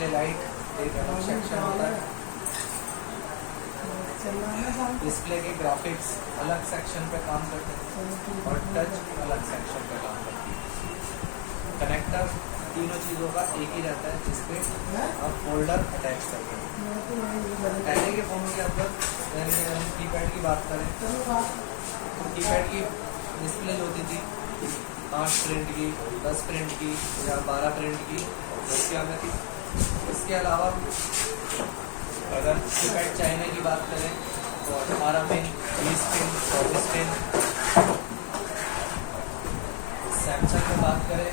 Display light एक अलग section होता है, डिस्प्ले के ग्राफिक्स अलग सेक्शन पे काम करते हैं और टच अलग सेक्शन पे काम करती है। कनेक्टर तीनों चीज़ों का एक ही रहता है जिसपे आप फोल्डर अटैच करते हैं। पहले के फ़ोनों के अंदर अगर हम कीपैड की बात करें तो कीपैड की डिस्प्ले जो होती थी 8 प्रिंट की, 10 प्रिंट की या 12 प्रिंट की क्या में थी। इसके अलावा अगर कीपैड चाइना की बात करें तो 18 पिन, 20 पिन, 24 पिन। सैमसंग की बात करें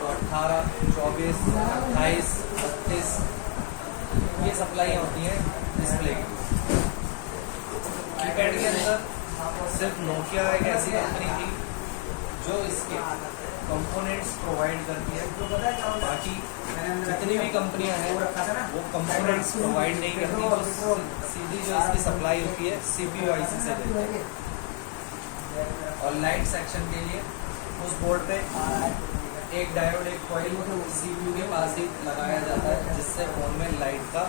तो 18, 24, 28, 32 ये सप्लाई होती है डिस्प्ले की। कीपैड के अंदर सिर्फ नोकिया एक ऐसी कंपनी थी जो इसके कंपोनेंट्स प्रोवाइड करती है, बाकी जितनी भी कंपनियां हैं वो कंपोनेंट्स प्रोवाइड नहीं करती, तो सीधी जो इसकी सप्लाई होती है CPU IC से देते हैं। और लाइट सेक्शन के लिए उस बोर्ड पे एक डायोड, एक कॉइल CPU के पास ही लगाया जाता है जिससे फोन में लाइट का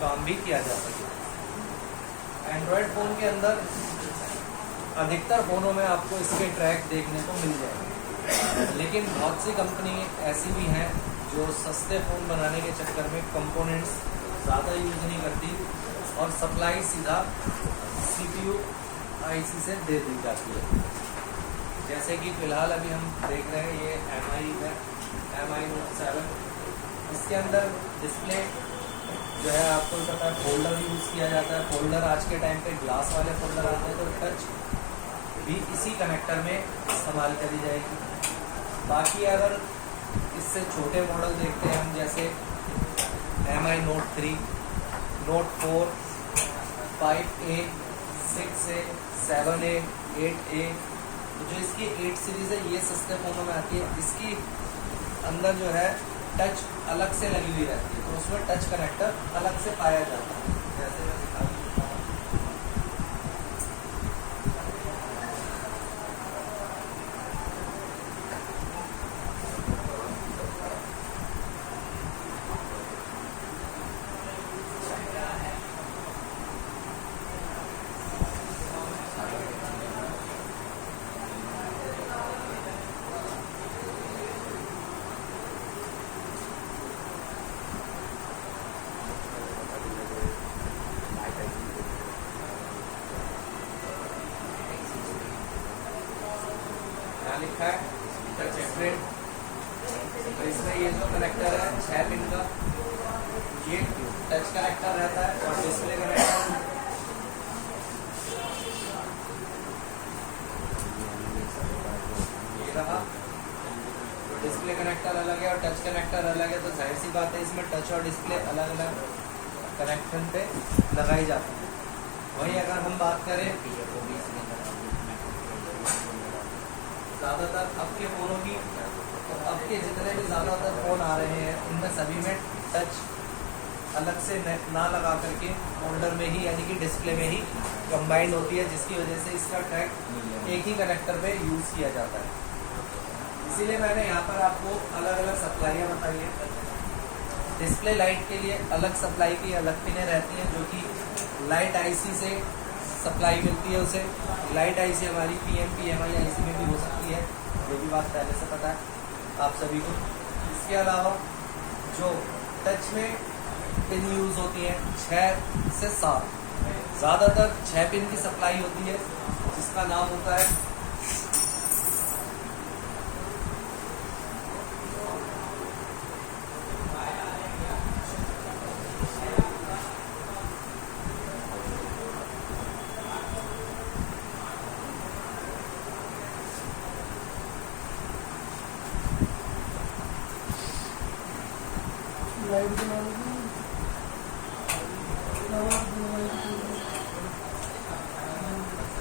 काम भी किया जा सके। एंड्रॉयड फ़ोन के अंदर अधिकतर फ़ोनों में आपको इसके ट्रैक देखने को मिल जाएंगे, लेकिन बहुत सी कंपनी ऐसी भी हैं जो सस्ते फ़ोन बनाने के चक्कर में कंपोनेंट्स ज़्यादा यूज़ नहीं करती और सप्लाई सीधा CPU IC से दे दी जाती है। जैसे कि फ़िलहाल अभी हम देख रहे हैं ये MI है, MI Note 7। इसके अंदर डिस्प्ले जो है आपको पता है फोल्डर यूज़ किया जाता है। फोल्डर आज के टाइम पे ग्लास वाले फोल्डर आते हैं, तो टच भी इसी कनेक्टर में इस्तेमाल करी जाएगी। बाकी अगर इससे छोटे मॉडल देखते हैं हम, जैसे MI Note 3, Note 4, 5A, 6A, 7A, 8A, तो जो इसकी 8 सीरीज़ है ये सस्ते फ़ोनों में आती है। इसकी अंदर जो है टच अलग से लगी हुई रहती है, तो उसमें टच कनेक्टर अलग से पाया जाता है। जैसे लिखा है टच एक्सप्रेस, तो इसमें ये जो कनेक्टर है 6 पिन का, ये टच कनेक्टर रहता है और डिस्प्ले कनेक्टर ये रहा। तो डिस्प्ले कनेक्टर अलग है और टच कनेक्टर अलग है, तो जाहिर सी बात है इसमें टच और डिस्प्ले अलग अलग कनेक्शन पे लगाई जाती है। वहीं अगर हम बात करें ज़्यादातर अब के फ़ोनों की, तो अब के जितने भी ज़्यादातर फ़ोन आ रहे हैं उनमें सभी में टच अलग से ना लगा करके फोल्डर में ही यानी कि डिस्प्ले में ही कंबाइंड होती है, जिसकी वजह से इसका ट्रैक एक ही कनेक्टर पे यूज़ किया जाता है। इसीलिए मैंने यहाँ पर आपको अलग अलग सप्लाइयाँ बताई है। डिस्प्ले लाइट के लिए अलग सप्लाई की अलग पिनें रहती हैं, जो कि लाइट IC से सप्लाई मिलती है उसे। लाइट IC हमारी PM PMI IC में भी हो सकती है, ये भी बात पहले से पता है आप सभी को। इसके अलावा जो टच में पिन यूज़ होती हैं 6 से 7, ज़्यादातर 6 पिन की सप्लाई होती है, जिसका नाम होता है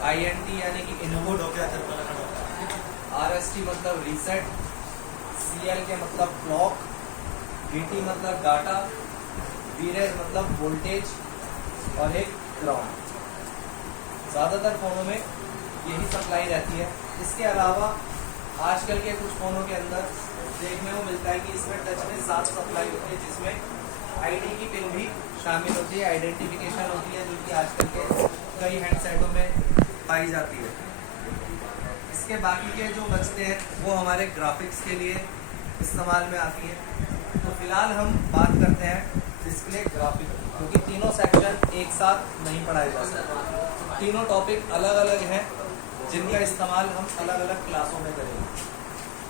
INT यानी कि इनपुट, RST मतलब रीसेट, CL के मतलब क्लॉक, DT मतलब डाटा, VRES मतलब वोल्टेज और एक ग्राउंड। ज़्यादातर फ़ोनों में यही सप्लाई रहती है। इसके अलावा आजकल के कुछ फ़ोनों के अंदर देखने को मिलता है कि इसमें टच में 7 सप्लाई होती है, जिसमें आईडी की पिन भी शामिल होती है, आइडेंटिफिकेशन होती है, जो कि आजकल के कई हैंडसेटों में पाई जाती है। इसके बाकी के जो बचते हैं वो हमारे ग्राफिक्स के लिए इस्तेमाल में आती है। तो फिलहाल हम बात करते हैं डिस्प्ले ग्राफिक, क्योंकि तीनों सेक्शन एक साथ नहीं पढ़ाए जा सकते। तीनों टॉपिक अलग अलग हैं जिनका इस्तेमाल हम अलग अलग क्लासों में करेंगे।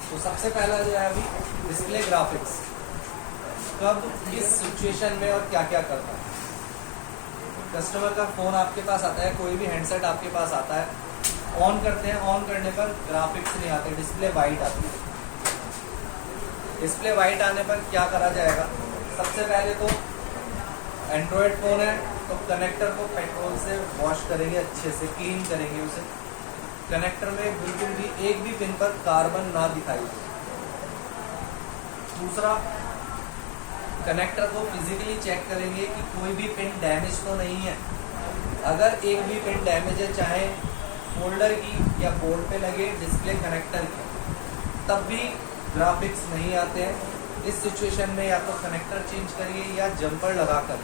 तो सबसे पहला जो है अभी डिस्प्ले ग्राफिक्स, कब किस सिचुएशन में और क्या क्या करता है। कस्टमर का फ़ोन आपके पास आता है, कोई भी हैंडसेट आपके पास आता है, ऑन करते हैं, ऑन करने पर ग्राफिक्स नहीं आते, डिस्प्ले वाइट आती है। डिस्प्ले वाइट आने पर क्या करा जाएगा? सबसे पहले तो एंड्रॉयड फ़ोन है तो कनेक्टर को पेट्रोल से वॉश करेंगे, अच्छे से क्लीन करेंगे उसे। कनेक्टर में बिल्कुल भी एक भी पिन पर कार्बन ना दिखाई दे। दूसरा, कनेक्टर को फिजिकली चेक करेंगे कि कोई भी पिन डैमेज तो नहीं है। अगर एक भी पिन डैमेज है, चाहे फोल्डर की या बोर्ड पे लगे डिस्प्ले कनेक्टर की, तब भी ग्राफिक्स नहीं आते हैं। इस सिचुएशन में या तो कनेक्टर चेंज करिए या जंपर लगा कर।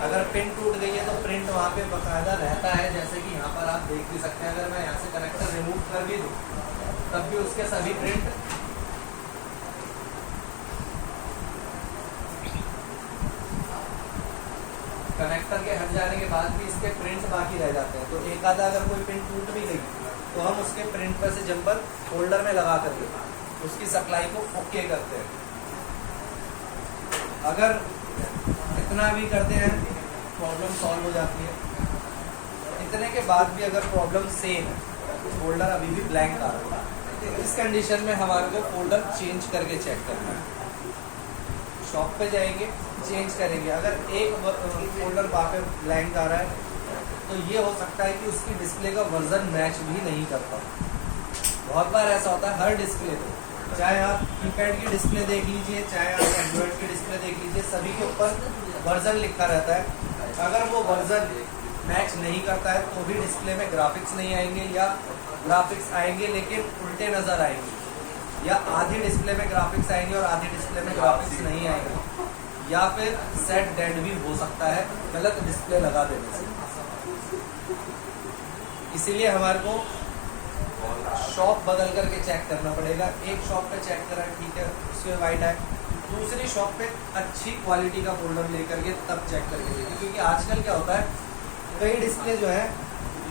अगर पिन टूट गई है तो प्रिंट वहाँ पे बाकायदा रहता है, जैसे कि यहाँ पर आप देख भी सकते हैं। अगर मैं यहाँ से कनेक्टर रिमूव कर भी दूँ तब भी उसके सभी प्रिंट कनेक्टर के हट जाने के बाद भी इसके प्रिंट बाकी रह जाते हैं। तो एक आधा अगर कोई पिन टूट भी गई तो हम उसके प्रिंट पर से जंपर फोल्डर में लगा करके उसकी सप्लाई को ओके करते हैं। अगर इतना भी करते हैं प्रॉब्लम सॉल्व हो जाती है। इतने के बाद भी अगर प्रॉब्लम सेम है, फोल्डर अभी भी ब्लैंक आ रहा है, इस कंडीशन में हमारे को फोल्डर चेंज करके चेक करना है। शॉप पे जाएंगे, चेंज करेंगे। अगर एक फोल्डर वहाँ पे ब्लैंक आ रहा है तो ये हो सकता है कि उसकी डिस्प्ले का वर्जन मैच भी नहीं करता। बहुत बार ऐसा होता है हर डिस्प्ले पे, चाहे आप कीपैड की डिस्प्ले देख लीजिए, चाहे आप एंड्रॉयड की डिस्प्ले देख लीजिए, सभी के ऊपर वर्जन लिखा रहता है। अगर वो वर्जन मैच नहीं करता है तो भी डिस्प्ले में ग्राफिक्स नहीं आएंगे, या ग्राफिक्स आएंगे लेकिन उल्टे नज़र आएंगे, या आधी डिस्प्ले में ग्राफिक्स आएंगे और आधी डिस्प्ले में ग्राफिक्स नहीं आएंगे, या फिर सेट डेड भी हो सकता है गलत डिस्प्ले लगा देने से। इसीलिए हमारे को शॉप बदल करके चेक करना पड़ेगा। एक शॉप पे चेक करा, ठीक है, उसमें वाइट है, दूसरी शॉप पे अच्छी क्वालिटी का फोल्डर लेकर के तब चेक करके देखिए। क्योंकि आजकल क्या होता है, कई डिस्प्ले जो है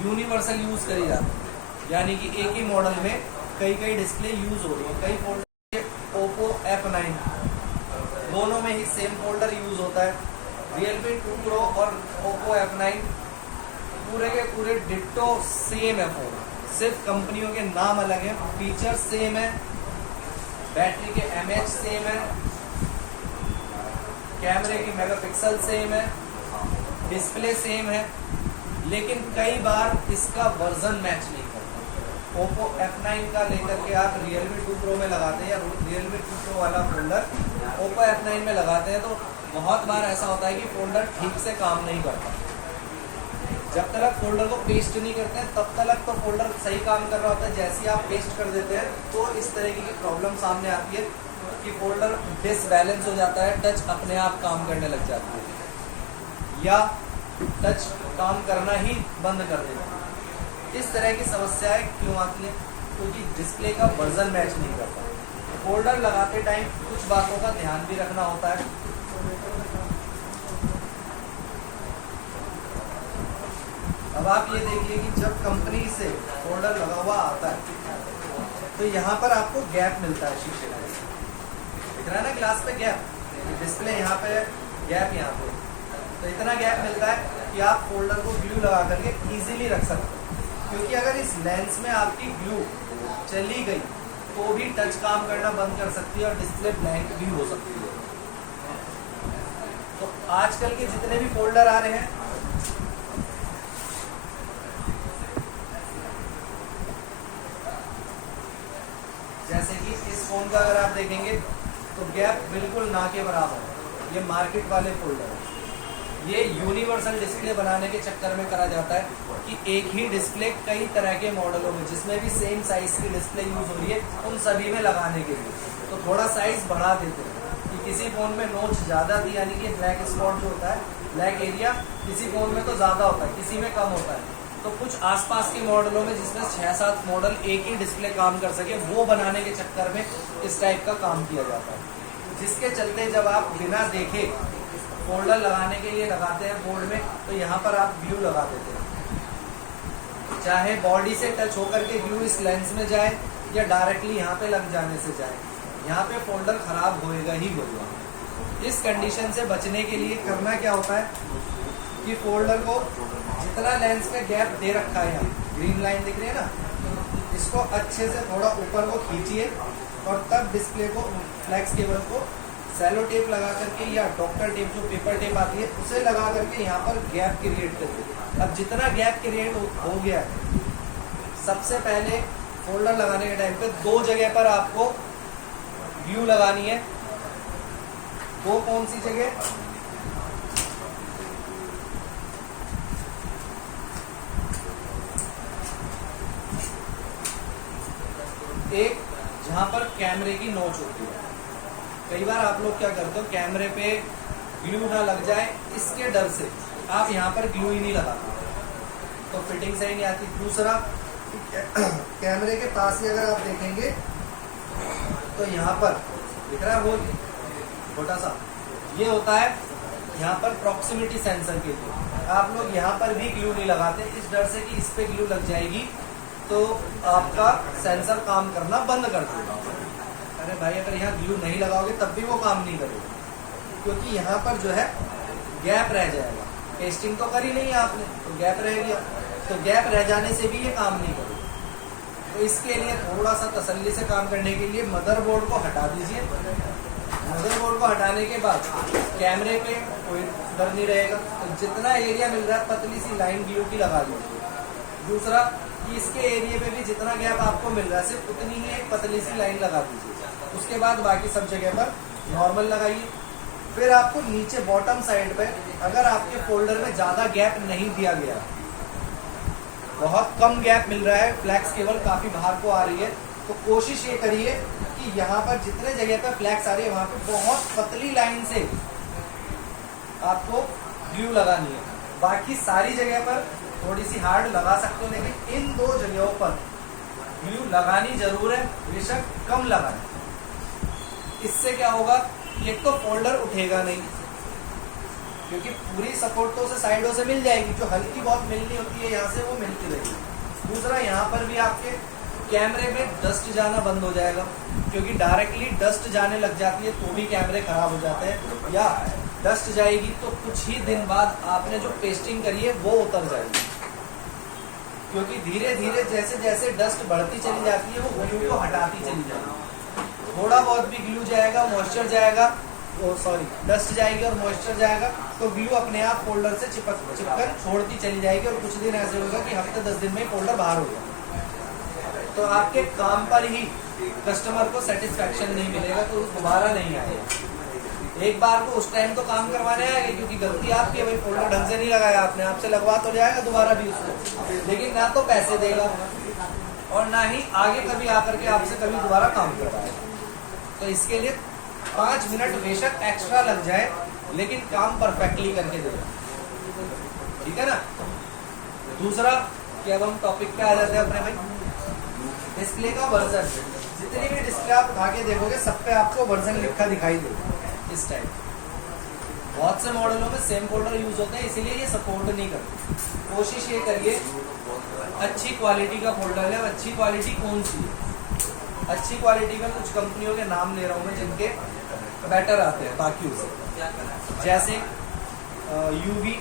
यूनिवर्सल यूज़ करी जाती है, यानी कि एक ही मॉडल में कई कई डिस्प्ले यूज़ हो रही है। कई फोल्डर ओप्पो F9 दोनों में ही सेम फोल्डर यूज़ होता है। Realme 2 Pro और ओप्पो F9 पूरे के पूरे डिट्टो सेम है फोन, सिर्फ कंपनियों के नाम अलग हैं, फीचर सेम है, बैटरी के mAh सेम है, कैमरे की मेगापिक्सल सेम है, डिस्प्ले सेम है, लेकिन कई बार इसका वर्जन मैच नहीं करता। ओप्पो F9 का लेकर के आप Realme 2 Pro में लगाते हैं, या Realme 2 Pro वाला फोल्डर ओप्पो F9 में लगाते हैं, तो बहुत बार ऐसा होता है कि फोल्डर ठीक से काम नहीं करता। जब तक फोल्डर को पेस्ट नहीं करते हैं तब तक तो फोल्डर सही काम कर रहा होता है। जैसे ही आप पेस्ट कर देते हैं तो इस तरह की प्रॉब्लम सामने आती है कि फोल्डर डिसबैलेंस हो जाता है, टच अपने आप काम करने लग जाती है, या टच काम करना ही बंद कर देता है। इस तरह की समस्याएं क्यों आती है? क्योंकि डिस्प्ले का वर्जन मैच नहीं करता। फोल्डर लगाते टाइम कुछ बातों का ध्यान भी रखना होता है। अब आप ये देखिए कि जब कंपनी से फोल्डर लगा हुआ आता है तो यहाँ पर आपको गैप मिलता है शीशे का, दिख रहा है ना ग्लास पे गैप, डिस्प्ले यहाँ पे है, गैप यहाँ पे, तो इतना गैप मिलता है कि आप फोल्डर को ग्लू लगा करके इजीली रख सकते हो। क्योंकि अगर इस लेंस में आपकी ग्लू चली गई तो भी टच काम करना बंद कर सकती है और डिस्प्ले ब्लैंक भी हो सकती है। तो आजकल के जितने भी फोल्डर आ रहे हैं, जैसे कि इस फोन का अगर आप देखेंगे तो गैप बिल्कुल ना के बराबर है। ये मार्केट वाले फोल्डर है, ये यूनिवर्सल डिस्प्ले बनाने के चक्कर में करा जाता है कि एक ही डिस्प्ले कई तरह के मॉडलों में जिसमें भी सेम साइज की डिस्प्ले यूज हो रही है उन सभी में लगाने के लिए तो थोड़ा साइज बढ़ा देते हैं कि किसी फोन में नोच ज़्यादा थी यानी कि ब्लैक स्पॉट जो होता है ब्लैक एरिया किसी फोन में तो ज़्यादा होता है किसी में कम होता है। तो कुछ आसपास के मॉडलों में जिसमें 6-7 मॉडल एक ही डिस्प्ले काम कर सके वो बनाने के चक्कर में इस टाइप का काम किया जाता है, जिसके चलते जब आप बिना देखे फोल्डर लगाने के लिए लगाते हैं बोर्ड में तो यहाँ पर आप ग्लू लगा देते हैं, चाहे बॉडी से टच होकर के ग्लू इस लेंस में जाए या डायरेक्टली यहाँ पे लग जाने से जाए, यहाँ पे फोल्डर खराब होएगा ही होगा। इस कंडीशन से बचने के लिए करना क्या होता है कि फोल्डर को जितना लेंस में गैप दे रखा है यहाँ ग्रीन लाइन दिख रही है ना, इसको अच्छे से थोड़ा ऊपर को खींचिए और तब डिस्प्ले को फ्लैक्स केबल को सेलो टेप लगा करके या डॉक्टर टेप जो पेपर टेप आती है उसे लगा करके यहाँ पर गैप क्रिएट करिए। अब जितना गैप क्रिएट हो गया है सबसे पहले फोल्डर लगाने के टाइम पे 2 जगह पर आपको ग्लू लगानी है। वो कौन सी जगह? एक जहां पर कैमरे की नोच होती है, कई बार आप लोग क्या करते हो कैमरे पे ग्लू ना लग जाए इसके डर से आप यहाँ पर ग्लू ही नहीं लगाते तो फिटिंग सही नहीं आती। दूसरा कैमरे के पास ही अगर आप देखेंगे तो यहाँ पर दिख रहा है वो छोटा सा ये होता है यहाँ पर प्रॉक्सिमिटी सेंसर के लिए आप लोग यहाँ पर भी ग्लू नहीं लगाते इस डर से कि इस पे ग्लू लग जाएगी तो आपका सेंसर काम करना बंद कर देगा। अरे भाई अगर यहाँ ग्लू नहीं लगाओगे तब भी वो काम नहीं करेगा क्योंकि यहाँ पर जो है गैप रह जाएगा। पेस्टिंग तो करी नहीं है आपने तो गैप रह गया, तो गैप रह जाने से भी ये काम नहीं करेगा। तो इसके लिए थोड़ा सा तसल्ली से काम करने के लिए मदरबोर्ड को हटा दीजिए। मदरबोर्ड को हटाने के बाद कैमरे पे कोई डर नहीं रहेगा तो जितना एरिया मिल रहा है पतली सी लाइन ग्लू की लगा लीजिए। दूसरा कि इसके एरिया पे भी जितना गैप आपको मिल रहा है सिर्फ उतनी ही एक पतली सी लाइन लगा दीजिए। उसके बाद बाकी सब जगह पर नॉर्मल लगाइए। फिर आपको नीचे बॉटम साइड पे अगर आपके फोल्डर में ज़्यादा गैप नहीं दिया गया, बहुत कम गैप मिल रहा है, फ्लैक्स केबल काफ़ी बाहर को आ रही है, तो कोशिश ये करिए कि यहाँ पर जितने जगह पर फ्लैक्स आ रही है वहाँ पे बहुत पतली लाइन से आपको ग्लू लगानी है। बाकी सारी जगह पर थोड़ी सी हार्ड लगा सकते हो लेकिन इन 2 जगहों पर ग्लू लगानी जरूर है, बेशक कम लगाएं। इससे क्या होगा, एक तो फोल्डर उठेगा नहीं क्योंकि पूरी सपोर्ट तो उसे साइडों से मिल जाएगी, जो हल्की बहुत मिलनी होती है यहाँ से वो मिलती रहेगी। दूसरा यहाँ पर भी आपके कैमरे में डस्ट जाना बंद हो जाएगा क्योंकि डायरेक्टली डस्ट जाने लग जाती है तो भी कैमरे खराब हो जाते हैं, या डस्ट जाएगी तो कुछ ही दिन बाद आपने जो पेस्टिंग करी है वो उतर जाएगी क्योंकि धीरे धीरे जैसे जैसे डस्ट बढ़ती चली जाती है वो ग्लू को हटाती चली जाएगी। थोड़ा बहुत भी ग्लू जाएगा, मॉइस्चर जाएगा, डस्ट जाएगी और मॉइस्चर जाएगा तो ग्लू अपने आप फोल्डर से चिपकर छोड़ती चली जाएगी और कुछ दिन ऐसे होगा कि हफ्ते 10 दिन में फोल्डर बाहर होगा। तो आपके काम पर ही कस्टमर को सेटिस्फैक्शन नहीं मिलेगा तो दोबारा नहीं आएगा। एक बार को उस टाइम तो काम करवाने आएगा क्योंकि गलती आपकी, भाई फोल्डर ढंग से नहीं लगाया आपने, आपसे लगवा तो जाएगा दोबारा भी उसको, लेकिन ना तो पैसे देगा और ना ही आगे कभी आकर के आपसे कभी दोबारा काम करवाएगा। तो इसके लिए 5 मिनट बेशक एक्स्ट्रा लग जाए लेकिन काम परफेक्टली करके देगा, ठीक है ना। दूसरा कि अब हम टॉपिक पे आ जाते हैं अपने भाई डिस्प्ले का वर्जन। जितनी भी डिस्प्ले आप उठा के देखोगे सब पे आपको वर्जन लिखा दिखाई देगा इस टाइप। बहुत से मॉडलों में सेम फोल्डर यूज होते हैं इसीलिए ये सपोर्ट नहीं करते। कोशिश ये करिए अच्छी क्वालिटी का फोल्डर है। अच्छी क्वालिटी कौन सी है? अच्छी क्वालिटी में कुछ कंपनियों के नाम ले रहा हूँ मैं जिनके बेटर आते हैं बाकी से, जैसे यूवी,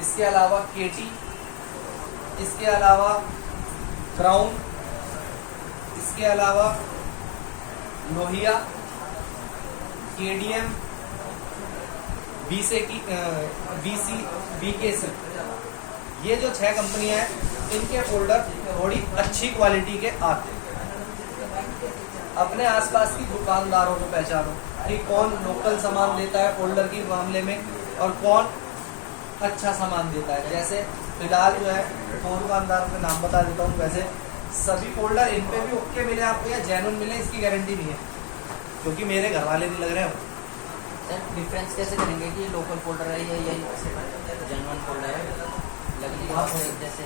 इसके अलावा केटी, इसके अलावा क्राउन, इसके अलावा लोहिया, केडीएम, बीके। ये जो 6 कंपनियां हैं इनके फोल्डर थोड़ी अच्छी क्वालिटी के आते हैं। अपने आसपास की दुकानदारों को पहचानो कि कौन लोकल सामान देता है फोल्डर के मामले में और कौन अच्छा सामान देता है। जैसे फिलहाल जो है 4 दुकानदारों के नाम बता देता हूँ। वैसे सभी फोल्डर इन पे भी ओके मिले आपको या जेन्युइन मिले इसकी गारंटी नहीं है, क्योंकि मेरे घर वाले नहीं लग रहे हैं। सर डिफरेंस कैसे करेंगे कि ये लोकल फोल्डर है या ये जेन्युइन फोल्डर है? लगेगी जैसे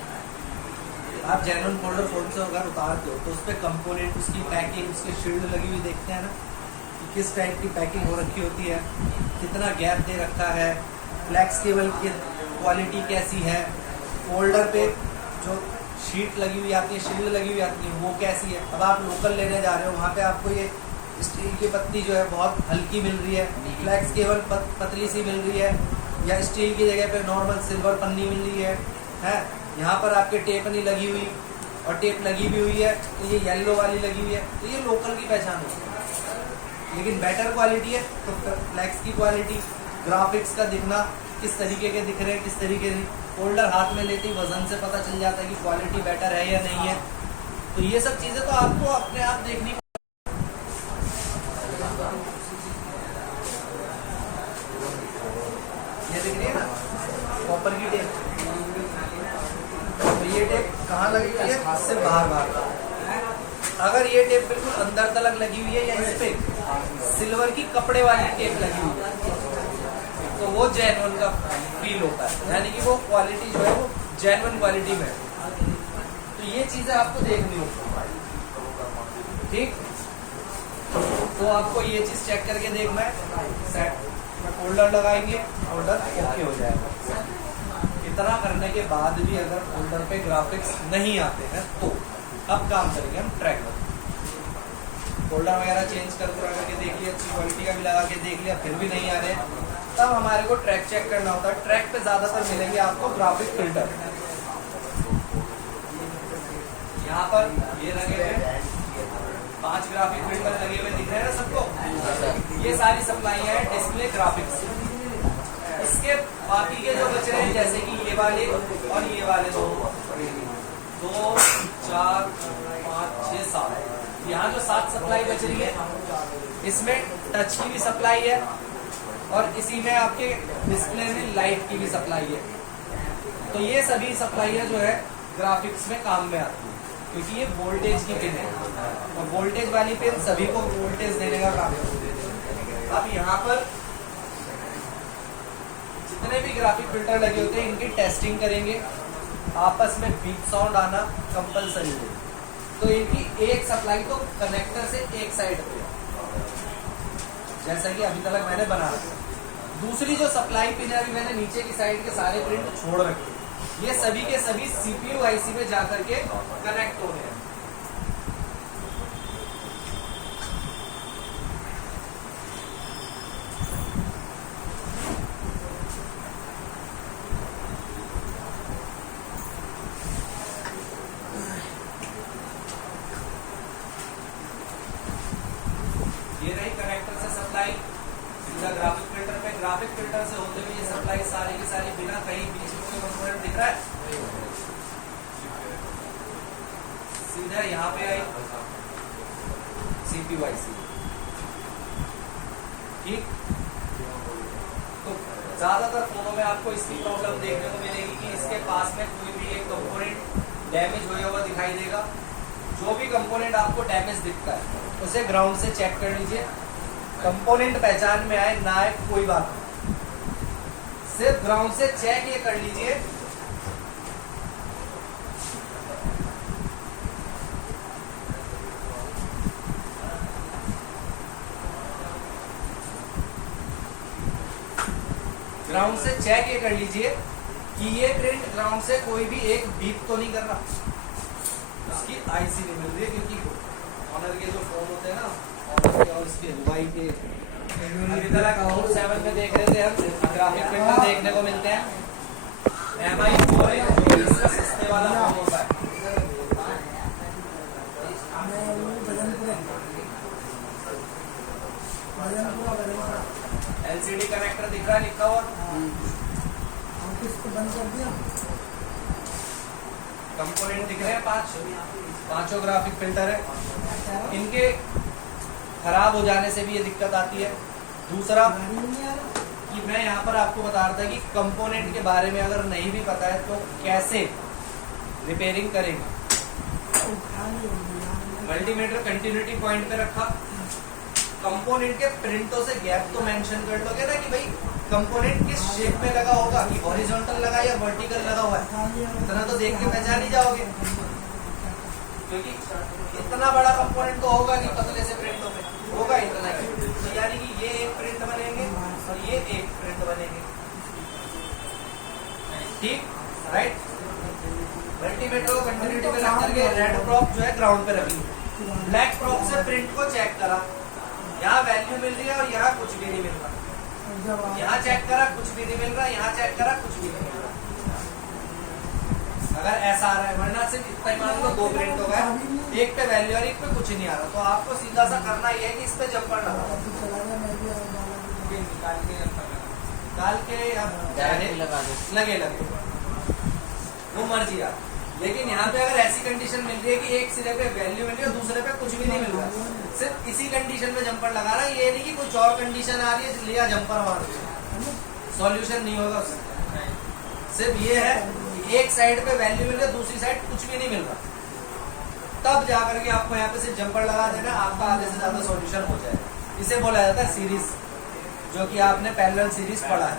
आप जेन्युइन फोल्डर फोन से अगर उतारते हो तो उस पर कंपोनेंट, उसकी पैकिंग, उसकी शील्ड लगी हुई देखते हैं ना कि किस टाइप की पैकिंग हो रखी होती है, कितना गैप दे रखा है, फ्लैक्स केबल की क्वालिटी कैसी है, फोल्डर पे जो शीट लगी हुई आती है, शील्ड लगी हुई आती है, वो कैसी है। अब आप लोकल लेने जा रहे हो, वहाँ पे आपको ये स्टील की पत्ती जो है बहुत हल्की मिल रही है, फ्लैक्स केबल पतली सी मिल रही है, या स्टील की जगह पे नॉर्मल सिल्वर पन्नी मिल रही है। यहाँ पर आपके टेप नहीं लगी हुई और टेप लगी भी हुई है तो ये येलो वाली लगी हुई है, तो ये लोकल की पहचान होगी। लेकिन बेटर क्वालिटी है तो फ्लैक्स की क्वालिटी, ग्राफिक्स का दिखना, किस तरीके के दिख रहे हैं, किस तरीके नहीं, फोल्डर हाथ में लेते ही वजन से पता चल जाता है कि क्वालिटी बेटर है या नहीं है। तो ये सब चीज़ें तो आपको अपने आप देखनी। ये दिख रही है ना कॉपर की टेप, तो ये टेप कहाँ लगी हुई है? हाथ से बाहर। अगर ये टेप बिल्कुल अंदर तलक लगी हुई है या इस पे सिल्वर की कपड़े वाली टेप लगी हुई है तो वो जेन्युइन का फील होता है, यानी कि वो क्वालिटी जो है वो जेन्युइन क्वालिटी में है। तो ये चीजें आपको देखनी होगी, ठीक। तो आपको ये चीज चेक करके देखना है। सेट में फोल्डर लगाएंगे, फोल्डर ओके हो जाएगा। इतना करने के बाद भी अगर फोल्डर पे ग्राफिक्स नहीं आते हैं तो अब काम करेंगे हम ट्रैक पर। फोल्डर वगैरह चेंज करके देख लिया, अच्छी क्वालिटी का भी लगा के देख लिया, फिर भी नहीं आ रहे, तब हमारे को ट्रैक चेक करना होता है। ट्रैक पे ज्यादातर मिलेंगे आपको ग्राफिक फिल्टर। यहाँ पर ये लगे हुए 5 ग्राफिक फिल्टर लगे हुए दिख रहे हैं ना सबको। ये सारी सप्लाई है डिस्प्ले ग्राफिक्स। इसके बाकी के जो बच रहे हैं जैसे कि ये वाले और ये वाले 2, 4, 5, 6, 7, यहाँ जो 7 सप्लाई बच रही है इसमें टच की भी सप्लाई है और इसी में आपके डिस्प्ले में लाइट की भी सप्लाई है। तो ये सभी सप्लाईयाँ जो है ग्राफिक्स में काम में आती है, क्योंकि ये वोल्टेज की पिन है और वोल्टेज वाली पिन सभी को वोल्टेज देने का काम है। अब यहाँ पर जितने भी ग्राफिक फिल्टर लगे होते हैं इनकी टेस्टिंग करेंगे, आपस में बीप साउंड आना कंपलसरी है। तो इनकी एक सप्लाई तो कनेक्टर से एक साइड पे, जैसा कि अभी तक मैंने बना रखा। दूसरी जो सप्लाई पिन है अभी मैंने नीचे की साइड के सारे प्रिंट छोड़ रखे, ये सभी के सभी सीपीयू आईसी में जाकर के कनेक्ट हो रहे हैं। ये रही कनेक्टर से सप्लाई सीधा ग्राफिक फिल्टर पे, ग्राफिक फिल्टर से होते हुए ये सप्लाई सारी की सारी बिना कहीं बीच में कोई कंपोनेंट दिख रहा है सीधा यहाँ पे आई सीपीयू आईसी, ठीक। तो ज्यादातर फोनों में आपको इसकी प्रॉब्लम देखने को मिलेगी कि इसके पास में कोई भी एक कंपोनेंट डैमेज होया हुआ दिखाई देगा। जो भी कंपोनेंट आपको डैमेज दिखता है उसे ग्राउंड से चेक कर लीजिए, कंपोनेंट पहचान में आए ना आए कोई बात नहीं, सिर्फ ग्राउंड से चेक ये कर लीजिए ग्राउंड से चेक ये कर लीजिए कि ये प्रिंट ग्राउंड से कोई भी एक बीप तो नहीं कर रहा, उसकी आईसी नहीं मिल रही है। क्योंकि ऑनर के जो फोन होते हैं ना, ऑनर के और इसके हुआई के अभी तक नोट 7 में देख रहे थे हम, ग्राफिक प्रिंटर देखने को मिलते हैं MI 4 जो इसका सस्ते वाला फोन होता है। LCD कनेक्टर दिख रहा है लिखा हुआ, बंद कर दिया। कंपोनेंट दिख रहे हैं 5, पांचों ग्राफिक फिल्टर है। इनके खराब हो जाने से भी ये दिक्कत आती है। दूसरा कि मैं यहाँ पर आपको बता रहा था कि कंपोनेंट के बारे में अगर नहीं भी पता है तो कैसे रिपेयरिंग करेंगे। मल्टीमीटर कंटिन्यूटी पॉइंट पे रखा, कंपोनेंट के प्रिंटों से गैप तो मेंशन कर लोगे ना कि भाई कंपोनेंट किस शेप में लगा होगा, कि हॉरिजॉन्टल लगा या वर्टिकल लगा हुआ है, इतना तो देख के पहचान ही जाओगे, क्योंकि इतना बड़ा कंपोनेंट तो होगा नहीं पतले से प्रिंटों में, होगा इतना ही। तो यानी कि ये एक प्रिंट बनेंगे और ये एक प्रिंट बनेंगे, ठीक, राइट। मल्टीमीटर को कंटिन्यूटी में रख करके रेड प्रॉप जो है ग्राउंड पे रखी, ब्लैक प्रॉप से प्रिंट को चेक करा, यहाँ वैल्यू मिल रही है और यहाँ कुछ भी नहीं मिल रहा, यहाँ चेक करा कुछ भी नहीं मिल रहा, यहाँ चेक करा कुछ भी नहीं मिल रहा। अगर ऐसा आ रहा है, वरना सिर्फ इतना ही मान लो 2 प्रिंट हो गए, एक पे वैल्यू और एक पे कुछ नहीं आ रहा, तो आपको सीधा सा करना ये है कि इस पे जंपर लगा डाल के लगे वो मर्जी आ। लेकिन यहाँ पे अगर ऐसी कंडीशन मिल रही है कि एक सिरे पे वैल्यू मिल रही है और दूसरे पे कुछ भी नहीं मिल रहा, सिर्फ इसी कंडीशन में जंपर लगा रहा है, ये नहीं कि कुछ और कंडीशन आ रही है लिया जंपर मार दिया, सॉल्यूशन नहीं होगा उससे। सिर्फ ये है कि एक साइड पे वैल्यू मिल रही है, दूसरी साइड कुछ भी नहीं मिल रहा, तब जाकर के आपको यहाँ पे सिर्फ जंपर लगा देना, आपका आधे से ज्यादा सॉल्यूशन हो जाएगा। इसे बोला जाता है सीरीज, जो कि आपने पैरेलल सीरीज पढ़ा है,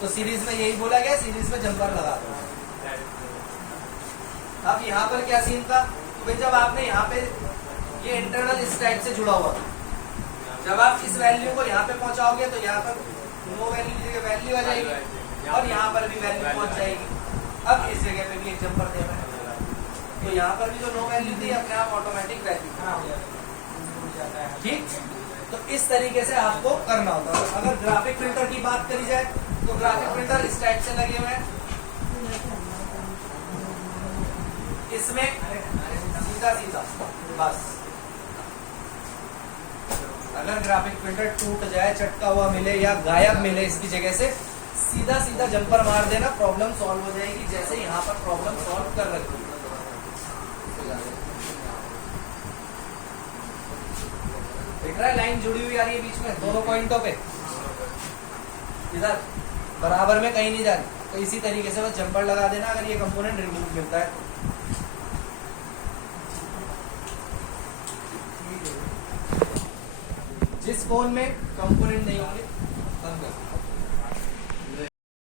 तो सीरीज में यही बोला गया, सीरीज में जंपर लगा दो। अब यहाँ पर क्या सीन था, तो जब आपने यहाँ पे ये इंटरनल इस टाइप से जुड़ा हुआ था, जब आप इस वैल्यू को यहाँ पे पहुंचाओगे तो यहाँ पर नो वैल्यू की जगह वैल्यू आ जाएगी और यहाँ पर भी वैल्यू पहुंच जाएगी। अब इस जगह पे भी एक जंपर देना है, तो यहाँ पर भी जो नो वैल्यू थी अपने आप ऑटोमेटिक वैल्यू, ठीक। तो इस तरीके से आपको करना होता है। अगर ग्राफिक प्रिंटर की बात करी जाए तो ग्राफिक प्रिंटर इस टाइप से लगे हुए हैं, इसमें सीधा सीधा बस, अगर ग्राफिक प्रिंटर टूट जाए, चटका हुआ मिले या गायब मिले इसकी जगह से, सीधा सीधा जंपर मार देना, प्रॉब्लम सॉल्व हो जाएगी, जैसे यहाँ पर प्रॉब्लम सॉल्व कर रखी है। दिख रहा है लाइन जुड़ी हुई आ रही है बीच में दोनों पॉइंटों पे, इधर बराबर में कहीं नहीं जा रही, तो इसी तरीके से बस जंपर लगा देना अगर ये कंपोनेंट रिमूव मिलता है। जिस फोन में कंपोनेंट नहीं होंगे बंद कर